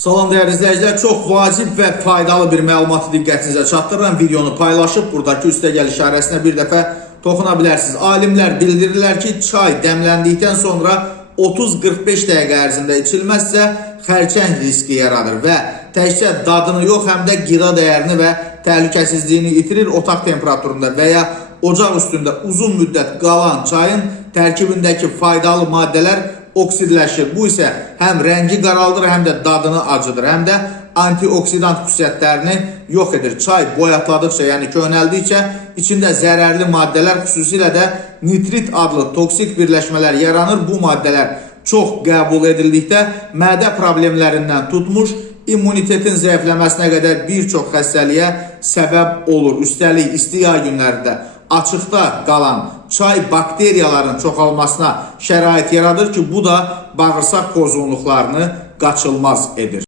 Salam dəyərli izləyicilər, çox vacib və faydalı bir məlumatı diqqətinizə çatdırıram. Videonu paylaşıb buradakı üstəgəl işarəsinə bir dəfə toxuna bilərsiniz. Alimlər bildirirlər ki, çay dəmləndikdən sonra 30-45 dəqiqə ərzində içilməzsə xərçəng riski yaradır və təkcə dadını yox, həm də qida dəyərini və təhlükəsizliyini itirir. Otaq temperaturunda və ya ocaq üstündə uzun müddət qalan çayın tərkibindəki faydalı maddələr oksidləşir. Bu isə həm rəngi qaraldır, həm də dadını acıdır, həm də antioksidant xüsusiyyətlərini yox edir. Çay boyatladıqca, yəni köhnəldikcə içində zərərli maddələr, xüsusilə də nitrit adlı toksik birləşmələr yaranır. Bu maddələr çox qəbul edildikdə mədə problemlərindən tutmuş, immunitetin zəifləməsinə qədər bir çox xəstəliyə səbəb olur. Üstəlik, isti yay günlərində açıqda qalan çay bakteriyaların çoxalmasına şərait yaradır ki, bu da bağırsaq pozğunluqlarını qaçılmaz edir.